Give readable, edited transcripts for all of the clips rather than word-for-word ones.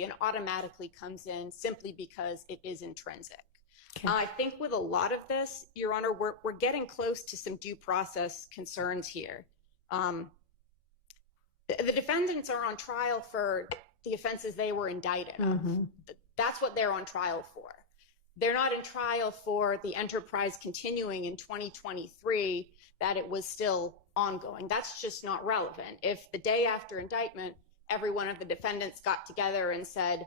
policy and automatically comes in simply because it is intrinsic. Okay. I think with a lot of this, Your Honor, we're getting close to some due process concerns here. The defendants are on trial for the offenses they were indicted of. That's what they're on trial for. They're not in trial for the enterprise continuing in 2023, that it was still ongoing. That's just not relevant. If the day after indictment, every one of the defendants got together and said,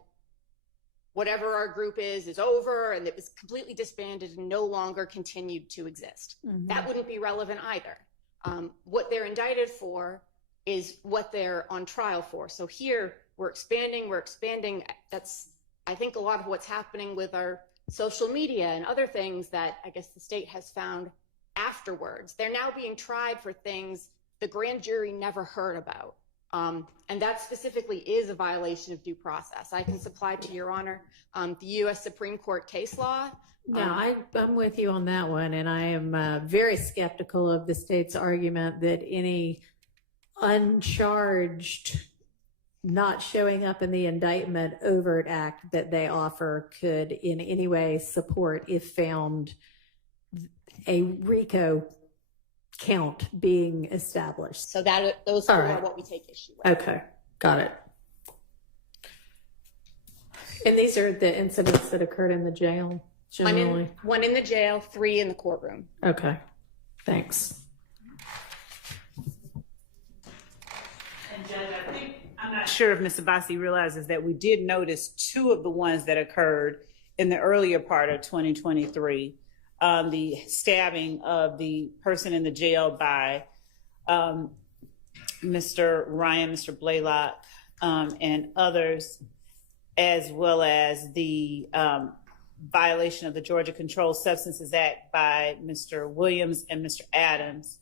whatever our group is over, and it was completely disbanded and no longer continued to exist, that wouldn't be relevant either. What they're indicted for is what they're on trial for. So here, we're expanding. That's, I think, a lot of what's happening with our social media and other things that I guess the state has found afterwards. They're now being tried for things the grand jury never heard about. And that specifically is a violation of due process. I can supply to Your Honor the U.S. Supreme Court case law. No, I'm with you on that one, and I am very skeptical of the state's argument that any uncharged, not showing up in the indictment overt act that they offer could in any way support, if found, a RICO count being established. So that those are what we take issue with. Okay, got it. And these are the incidents that occurred in the jail, generally? One in the jail, 3 in the courtroom. Okay, thanks. And Judge, I think, I'm not sure if Ms. Abbasi realizes that we did notice 2 of the ones that occurred in the earlier part of 2023. The stabbing of the person in the jail by Mr. Ryan, Mr. Blaylock, and others, as well as the violation of the Georgia Controlled Substances Act by Mr. Williams and Mr. Adams.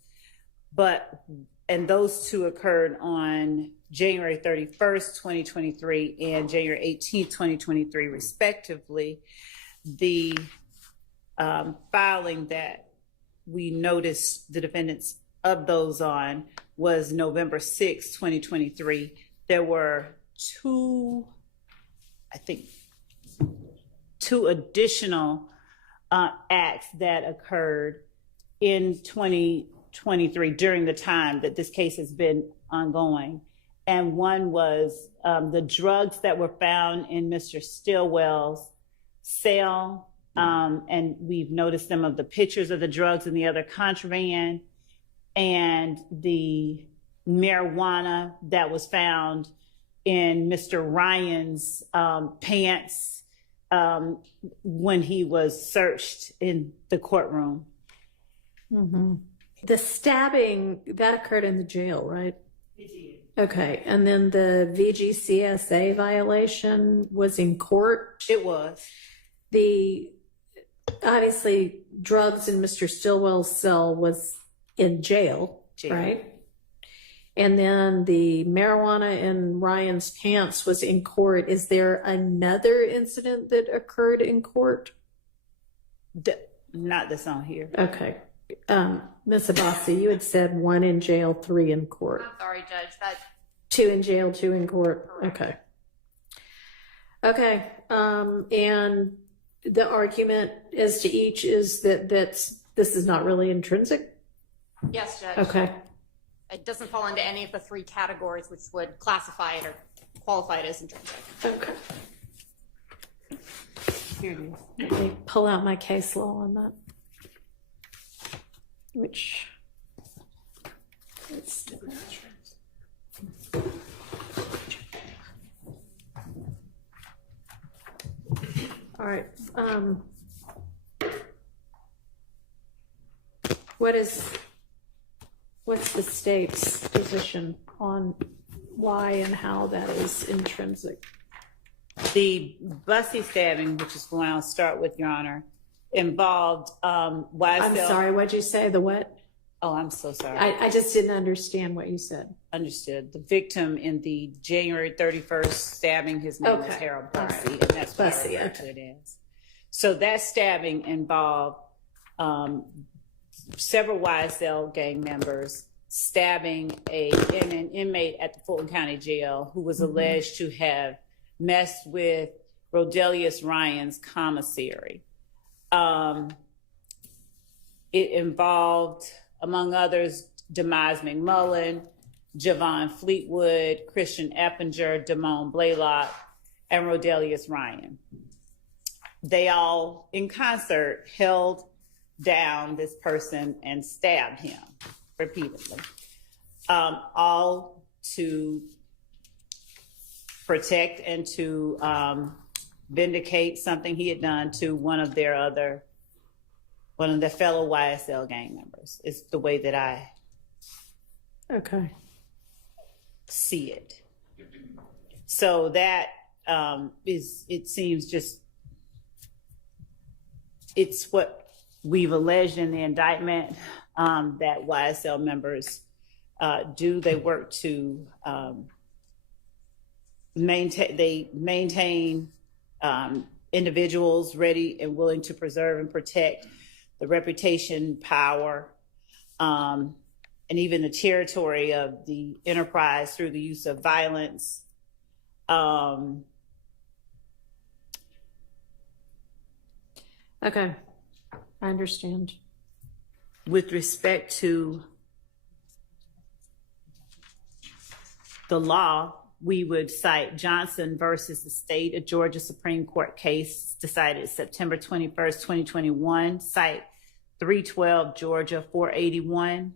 And those 2 occurred on January 31st, 2023 and January 18th, 2023, respectively. The filing that we noticed the defendants of those on was November 6, 2023. There were 2 additional acts that occurred in 2023 during the time that this case has been ongoing. And one was the drugs that were found in Mr. Stillwell's cell. And we've noticed some of the pictures of the drugs and the other contraband, and the marijuana that was found in Mr. Ryan's pants when he was searched in the courtroom. The stabbing, that occurred in the jail, right? It did. Okay, and then the VGCSA violation was in court? It was. Obviously, drugs in Mr. Stillwell's cell was in jail, right? And then the marijuana in Ryan's pants was in court. Is there another incident that occurred in court? Not that's on here. Okay. Ms. Abbasi, you had said 1 in jail, 3 in court. I'm sorry, Judge. That 2 in jail, 2 in court. Okay. Okay. And the argument as to each is that this is not really intrinsic? Yes, Judge. Okay. It doesn't fall into any of the 3 categories which would classify it or qualify it as intrinsic. Okay. Here it is. Let me pull out my case law on that. Which it's all right. What's the state's position on why and how that is intrinsic? The Bussey stabbing, which is the one I'll start with, Your Honor, involved YSL. I'm sorry, what'd you say? The what? Oh, I'm so sorry. I just didn't understand what you said. Understood. The victim in the January 31st stabbing, his name is Harold Bussey, and that's what I refer to it as. So that stabbing involved several YSL gang members stabbing an inmate at the Fulton County Jail who was alleged to have messed with Rodelius Ryan's commissary. It involved, among others, Demise McMullen, Javon Fleetwood, Christian Eppinger, Damone Blaylock, and Rodelius Ryan. They all, in concert, held down this person and stabbed him repeatedly, all to protect and to vindicate something he had done to one of their fellow YSL gang members, is the way that I see it. So that it seems just, it's what we've alleged in the indictment that YSL members do. They work to maintain individuals ready and willing to preserve and protect the reputation, power, and even the territory of the enterprise through the use of violence. Okay, I understand. With respect to the law, we would cite Johnson versus the State of Georgia Supreme Court case decided September 21st, 2021, cite 312 Georgia 481.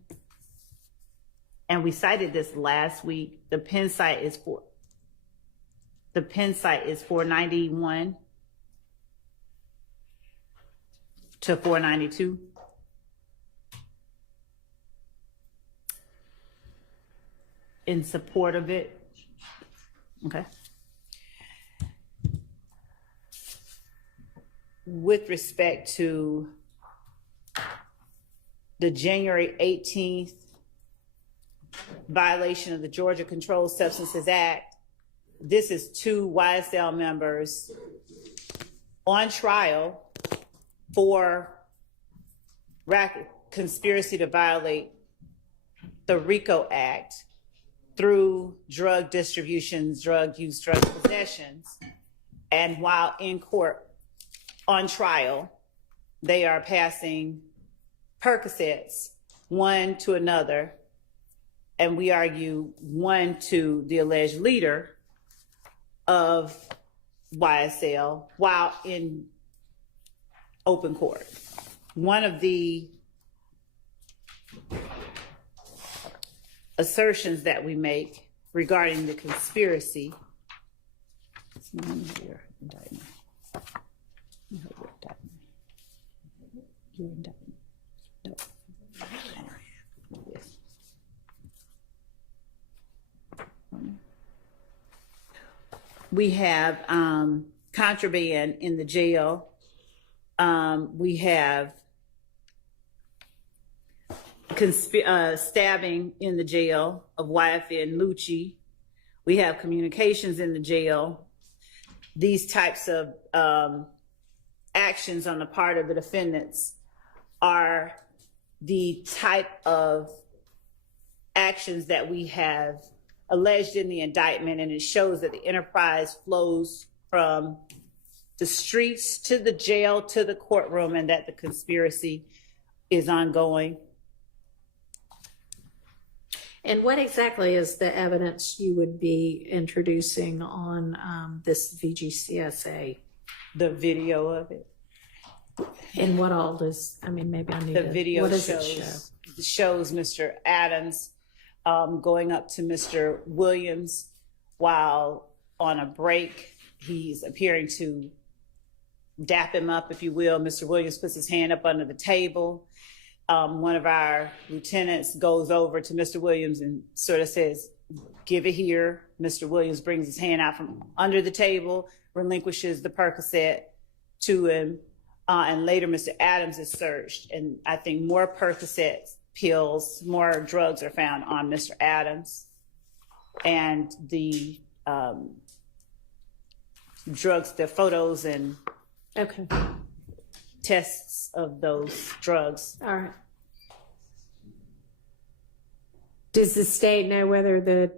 And we cited this last week. The Penn site is 491 to 492. In support of it. Okay. With respect to the January 18th violation of the Georgia Controlled Substances Act, this is 2 YSL members on trial for conspiracy to violate the RICO Act through drug distributions, drug use, drug possessions. And while in court on trial, they are passing Percocets, one to another, and we argue one to the alleged leader of YSL while in open court. One of the assertions that we make regarding the conspiracy, it's not in your indictment. Your indictment. No. Yes. We have contraband in the jail. We have stabbing in the jail of YFN Lucci. We have communications in the jail. These types of actions on the part of the defendants are the type of actions that we have alleged in the indictment, and it shows that the enterprise flows from the streets to the jail to the courtroom, and that the conspiracy is ongoing. And what exactly is the evidence you would be introducing on this VGCSA? The video of it. And what all does, I mean, maybe I need The to, video what does it show? shows Mr. Adams going up to Mr. Williams while on a break. He's appearing to dap him up, if you will. Mr. Williams puts his hand up under the table. One of our lieutenants goes over to Mr. Williams and sort of says, "Give it here." Mr. Williams brings his hand out from under the table, relinquishes the Percocet to him, and later Mr. Adams is searched. And I think more Percocet pills, more drugs are found on Mr. Adams. And the drugs, the photos and Okay. tests of those drugs. All right. Does the state know whether the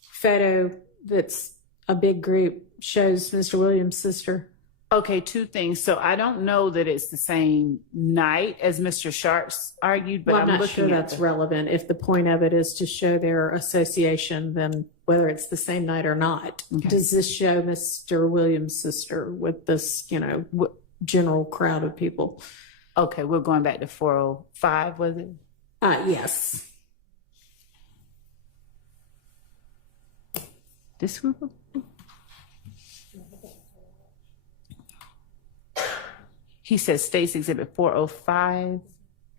photo that's a big group shows Mr. Williams' sister. Okay, two things. So I don't know that it's the same night as Mr. Sharps argued, but Well, I'm I'm not looking sure at that's relevant. If the point of it is to show their association, then whether it's the same night or not, Okay. does this show Mr. Williams' sister with this, general crowd of people? Okay, we're going back to 405, was it? Yes. This group? He says State's Exhibit 405.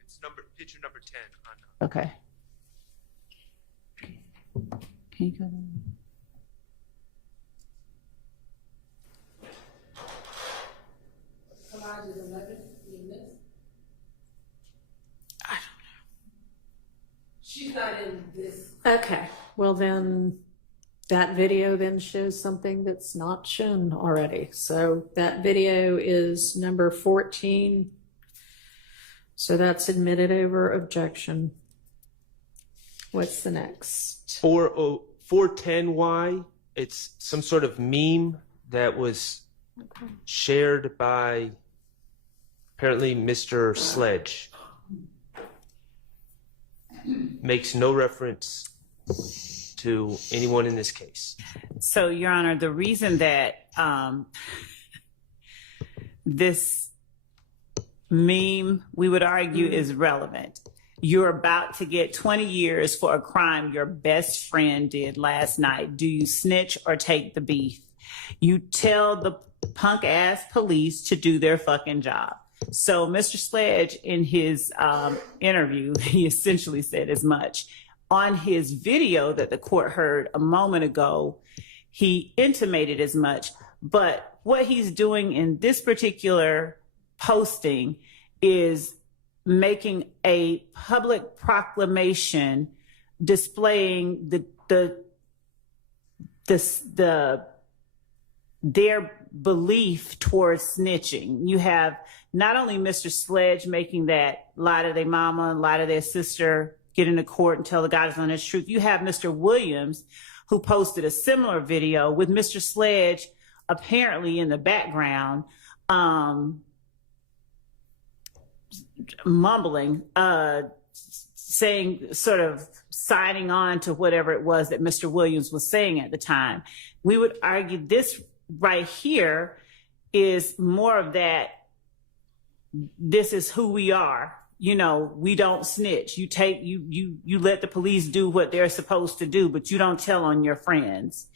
It's picture number 10 on Okay. Can you go down? I don't know. She's not in this. Okay. Well, then that video then shows something that's not shown already. So that video is number 14. So that's admitted over objection. What's the next? 410Y. It's some sort of meme that was shared by apparently Mr. Sledge. Makes no reference to anyone in this case. So, Your Honor, the reason that this meme, we would argue, is relevant. You're about to get 20 years for a crime your best friend did last night. Do you snitch or take the beef? You tell the punk ass police to do their fucking job. So Mr. Sledge, in his interview, he essentially said as much. On his video that the court heard a moment ago, he intimated as much. But what he's doing in this particular posting is making a public proclamation displaying their belief towards snitching. You have not only Mr. Sledge making that lie to their mama and lie to their sister, get into court and tell the guys on his truth. You have Mr. Williams, who posted a similar video with Mr. Sledge apparently in the background, mumbling, saying, sort of signing on to whatever it was that Mr. Williams was saying at the time. We would argue this right here is more of that. This is who we are. We don't snitch. You let the police do what they're supposed to do, but you don't tell on your friends.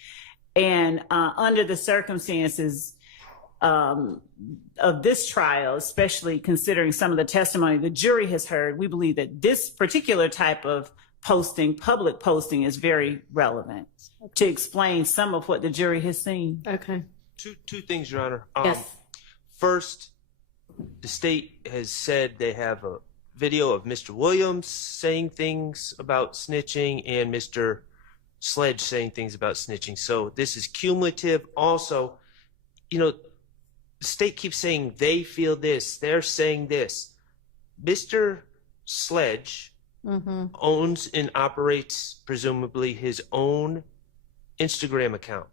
And under the circumstances of this trial, especially considering some of the testimony the jury has heard, we believe that this particular type of posting, public posting, is very relevant to explain some of what the jury has seen. Okay. Two things, Your Honor. Yes. First, the state has said they have a video of Mr. Williams saying things about snitching and Mr. Sledge saying things about snitching. So this is cumulative. Also, the state keeps saying they feel this, they're saying this. Mr. Sledge owns and operates, presumably, his own Instagram account.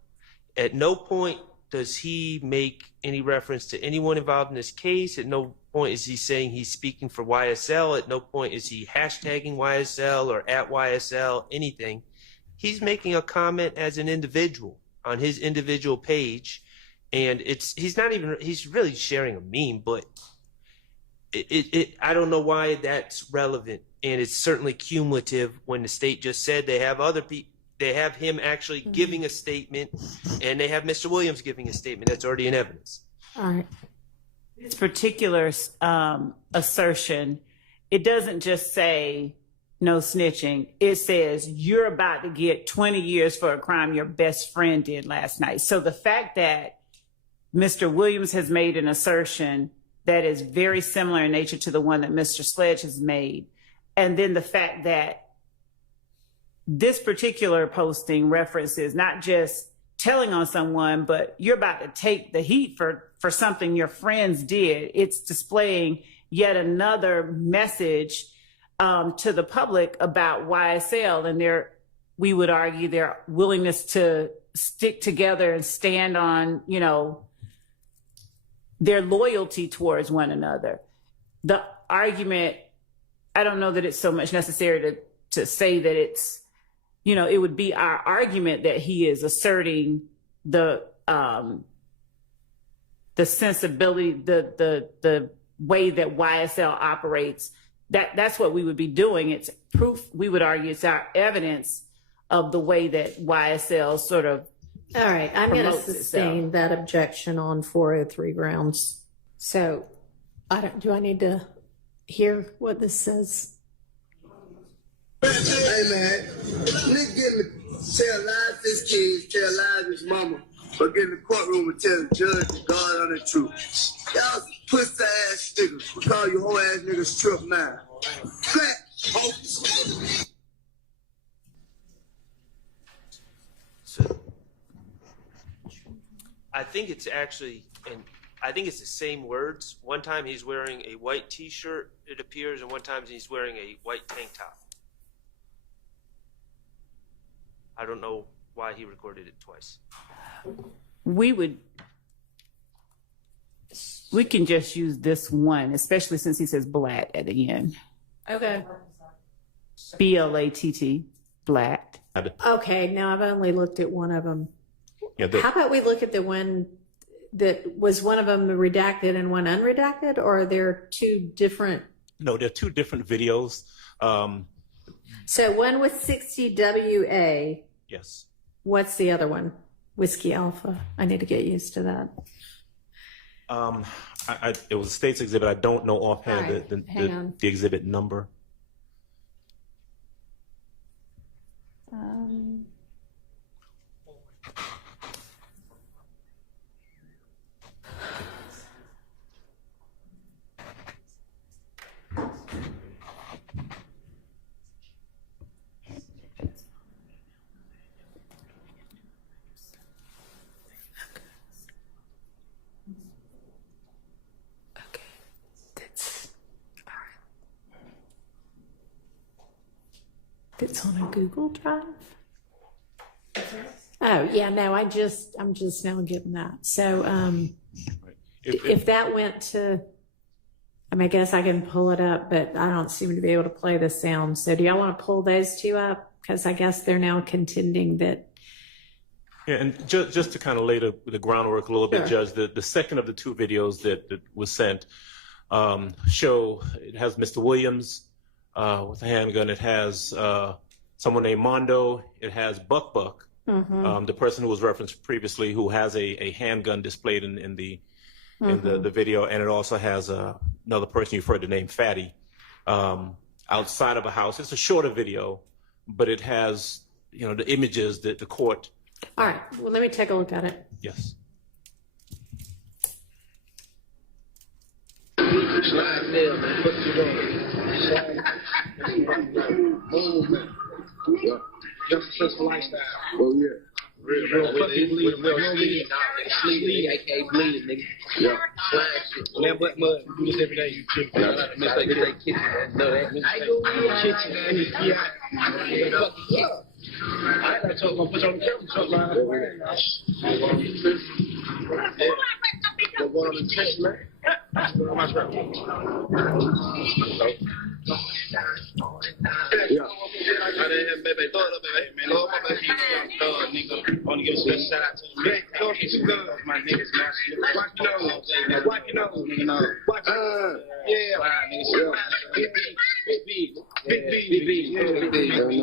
At no point does he make any reference to anyone involved in this case. At no point is he saying he's speaking for YSL. At no point is he hashtagging YSL or at YSL, anything. He's making a comment as an individual on his individual page. And he's really sharing a meme, but I don't know why that's relevant. And it's certainly cumulative when the state just said they have other people. They have him actually giving a statement, and they have Mr. Williams giving a statement that's already in evidence. All right. This particular assertion, it doesn't just say no snitching. It says you're about to get 20 years for a crime your best friend did last night. So the fact that Mr. Williams has made an assertion that is very similar in nature to the one that Mr. Sledge has made, and then the fact that this particular posting references not just telling on someone, but you're about to take the heat for something your friends did. It's displaying yet another message to the public about YSL and we would argue, their willingness to stick together and stand on, you know, their loyalty towards one another. The argument, I don't know that it's so much necessary to say that it's, you know, it would be our argument that he is asserting the sensibility, the way that YSL operates. That's what we would be doing. It's proof. We would argue it's our evidence of the way that YSL sort of. All right, I'm going to promotes sustain itself. that objection on 403 grounds. So, do I need to hear what this says? Hey man, nigga getting to tell lies to his kids, tell lies to his mama, but get in the courtroom and tell the judge the God on the truth. Y'all pussy ass niggas. We call you whole ass niggas trip now. Fat hoes. So I think it's actually, and I think it's the same words. One time he's wearing a white T-shirt, it appears, and one time he's wearing a white tank top. I don't know why he recorded it twice. We can just use this one, especially since he says black at the end. Okay. BLATT, black. Okay, now I've only looked at one of them. Yeah, How about we look at the one that was one of them redacted and one unredacted, or are there two different? no, they're two different videos. So one was 60 WA. Yes. What's the other one? Whiskey Alpha. I need to get used to that. It was a state's exhibit. I don't know offhand All right, hang on. the exhibit number. Okay. That's all right. It's on a Google Drive. Oh yeah, no, I'm just now getting that. So if that went to, I mean, I guess I can pull it up, but I don't seem to be able to play the sound. So do y'all want to pull those two up? Because I guess they're now contending that. Yeah, and just to kind of lay the groundwork a little bit, Sure. Judge, the second of the two videos that was sent show, it has Mr. Williams with a handgun. It has someone named Mondo. It has Buck, the person who was referenced previously, who has a handgun displayed in the video, and it also has another person you've heard the name Fatty outside of a house. It's a shorter video, but it has, you know, the images that the court. All right. Well, let me take a look at it. Yes. Slide there, man. Put it on. Movement. Yeah. Just a sense of lifestyle. Oh, yeah. Real fucking bleed. Sleep, aka bleeding, nigga. Yeah. Flying shit. Man, but mud. We do this every day. You too. Miss like kitchen. No, that miss like kitchen, man. Yeah. Fucking up. I ain't told him to put you on the camera. Talk about it. Yeah. Go on the trench, man. My friend. Yeah. I didn't have baby. Throw it up, baby. Man, Lord, my baby. Nigga. Want to give a special shout out to him. Man, throw it two guns. My niggas, man. Watch your nose. Watch your nose. Nigga, no. Watch your nose. Yeah. Fine, nigga. Big B. Big B. Big B. Big B. Big B.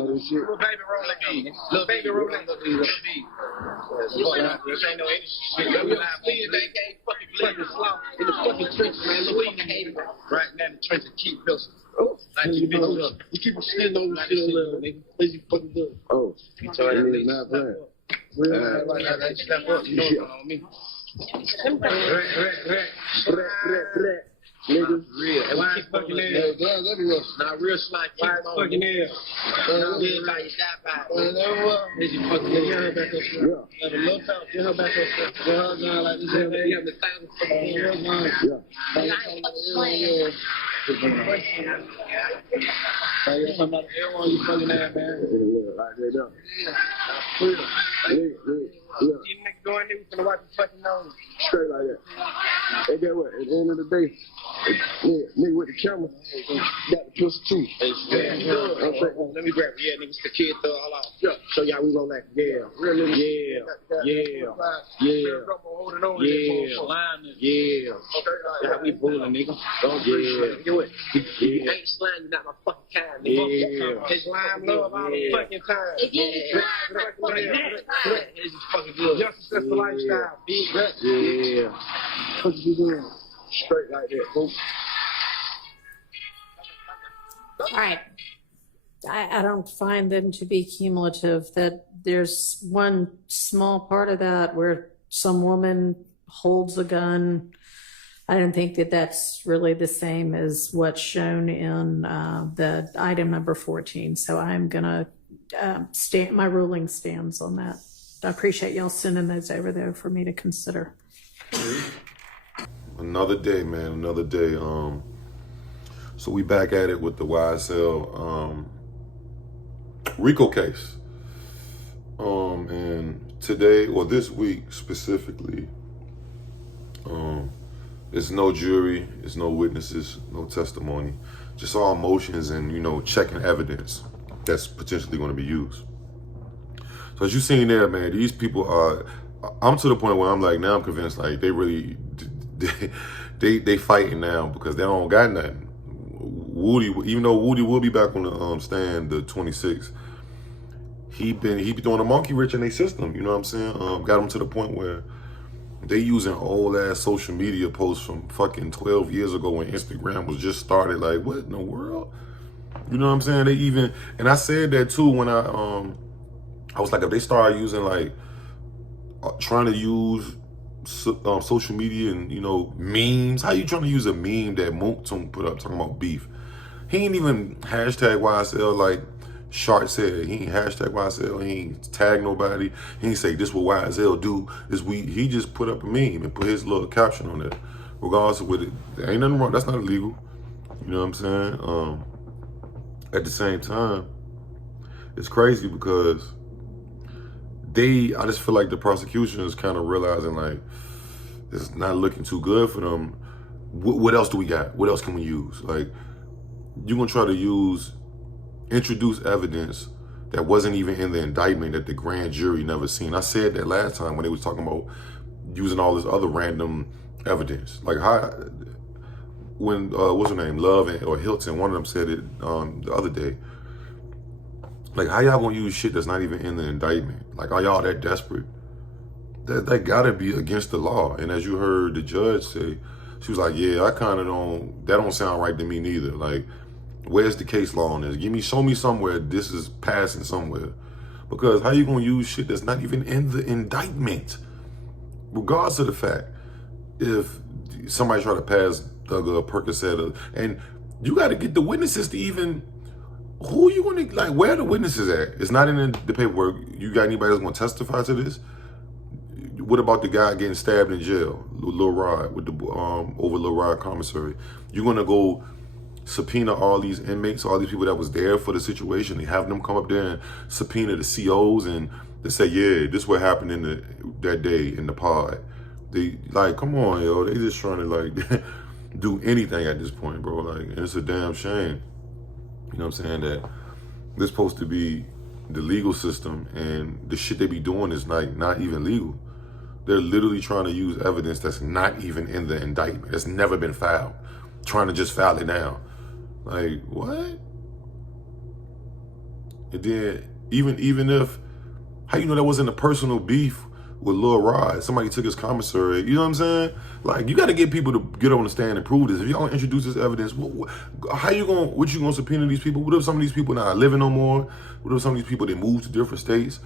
Little baby rolling B. Little baby rolling B. Little B. This ain't no any shit. Don't be lying. Please, they ain't fucking slow in the fucking trenches, man. Look, we hate it. Right now in the trenches, keep pills. Oh, like you bitches up. You keep them shit over shit on little nigga. Please, you fucking do it. Oh, you tell that nigga not playing. Like that, step up. You know what's on me. Nigga, real. And we keep fucking there. Guns everywhere. Not real slide. Keep fucking there. Real like you die by. Is you fucking get her back up there? Yeah. Have a little time. Get her back up there. Get her gun like this. You have the time to fucking get her gun. Yeah. You're talking about everyone you fucking at, man. Yeah, like that up. Real. Yeah. You niggas go in there, we finna wipe your fucking nose. Straight like that. And get what? At the end of the day, nigga with the camera got the pistol too. Let me grab it. Yeah, niggas the kid thug. Hold on. Yeah. Show y'all we roll like yeah. Yeah. Yeah, we bullying, nigga. Don't breathe. Get what? If you ain't slime, you're not my fucking kind, nigga. Yeah. It's slime love all the fucking time. If you ain't slime, it's just fucking good. Just successful lifestyle. Yeah. What you doing? Straight like that, folks. All right. I don't find them to be cumulative, that there's one small part of that where some woman holds a gun. I don't think that that's really the same as what's shown in the item number 14. So I'm going to my ruling stands on that. I appreciate y'all sending those over there for me to consider. Another day, man, another day. So we back at it with the YSL RICO case. And today, or this week specifically, it's no jury, it's no witnesses, no testimony, just all motions and, you know, checking evidence that's potentially going to be used. So as you seen there, man, these people are, I'm to the point where I'm like, now I'm convinced, like, they really, they fighting now because they don't got nothing. Woody, even though Woody will be back on the stand the 26th, he be doing a monkey wrench in their system, you know what I'm saying? Got them to the point where they using old ass social media posts from fucking 12 years ago when Instagram was just started. Like, what in the world? You know what I'm saying? They even, and I said that too when I was like, if they start using like, trying to use social media and, you know, memes, how you trying to use a meme that Mooktoon put up talking about beef? He ain't even hashtag YSL like Shark said. He ain't hashtag YSL. He ain't tag nobody. He ain't say this what YSL do. He just put up a meme and put his little caption on it. Regardless of what it, there ain't nothing wrong. That's not illegal. You know what I'm saying? At the same time, it's crazy because I just feel like the prosecution is kind of realizing like it's not looking too good for them. What else do we got? What else can we use? Like, you're gonna try to introduce evidence that wasn't even in the indictment that the grand jury never seen. I said that last time when they was talking about using all this other random evidence. Like when what's her name, Love or Hilton, one of them said it the other day. Like, how y'all gonna use shit that's not even in the indictment? Like, are y'all that desperate? That gotta be against the law. And as you heard the judge say, she was like, yeah, I kind of that don't sound right to me neither. Like, where's the case law on this? Show me somewhere this is passing somewhere. Because how you gonna use shit that's not even in the indictment? Regardless of the fact, if somebody try to pass Doug a Percocet, and you gotta get the witnesses to even, who are you gonna, like, where are the witnesses at? It's not in the paperwork. You got anybody that's gonna testify to this? What about the guy getting stabbed in jail, Lil Rod, with the over Lil Rod commissary? You're gonna go subpoena all these inmates, all these people that was there for the situation. They have them come up there and subpoena the COs and they say, yeah, this what happened that day in the pod. They, like, come on, yo, they just trying to like do anything at this point, bro. Like, and it's a damn shame. You know what I'm saying? That this supposed to be the legal system and the shit they be doing is like not even legal. They're literally trying to use evidence that's not even in the indictment. That's never been filed. Trying to just file it now. Like, what? And then even if, how you know that wasn't a personal beef with Lil Rod? Somebody took his commissary. You know what I'm saying? Like, you got to get people to get on the stand and prove this. If y'all introduce this evidence, what you gonna subpoena these people? What if some of these people not living no more? What if some of these people, they moved to different states?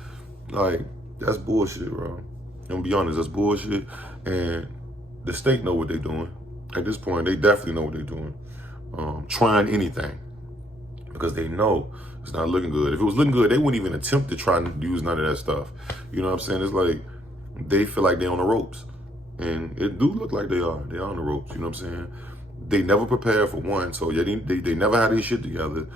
Like, that's bullshit, bro. I'm gonna be honest, that's bullshit. And the state know what they're doing. At this point, they definitely know what they're doing. Trying anything because they know it's not looking good. If it was looking good, they wouldn't even attempt to try and use none of that stuff. You know what I'm saying? It's like they feel like they're on the ropes. And it do look like they are. They're on the ropes, you know what I'm saying? They never prepare for one, so yeah, they never had their shit together.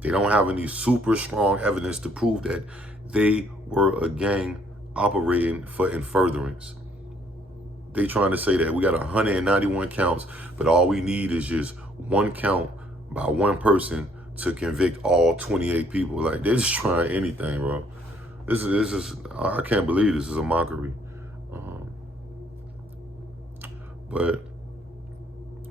They don't have any super strong evidence to prove that they were a gang operating in furtherance. They trying to say that we got 191 counts, but all we need is just one count by one person to convict all 28 people. Like, they're just trying anything, bro. This is I can't believe this is a mockery. But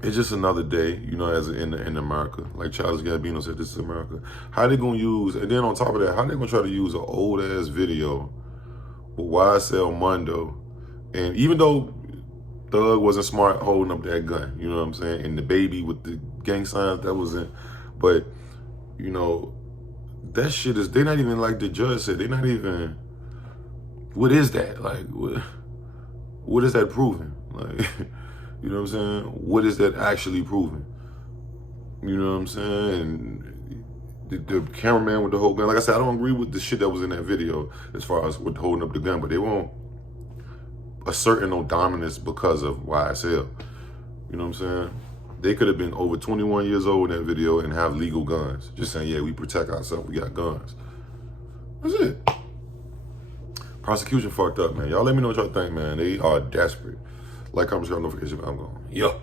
it's just another day, you know, as in America. Like Childish Gambino said, this is America. How they gonna use, and then on top of that, how they gonna try to use an old ass video with YSL Mondo? And even though Thug wasn't smart holding up that gun, you know what I'm saying? And the baby with the gang signs, that wasn't. But, you know, that shit is, they're not even, like the judge said, they're not even, what is that? Like, what is that proving? Like, you know what I'm saying? What is that actually proving? You know what I'm saying? And the cameraman with the whole gun, like I said, I don't agree with the shit that was in that video as far as with holding up the gun, but they won't asserting no dominance because of YSL. You know what I'm saying? They could have been over 21 years old in that video and have legal guns. Just saying, yeah, we protect ourselves, we got guns. That's it. Prosecution fucked up, man. Y'all let me know what y'all think, man. They are desperate. Like, comment, share, notification. I'm going. Yup.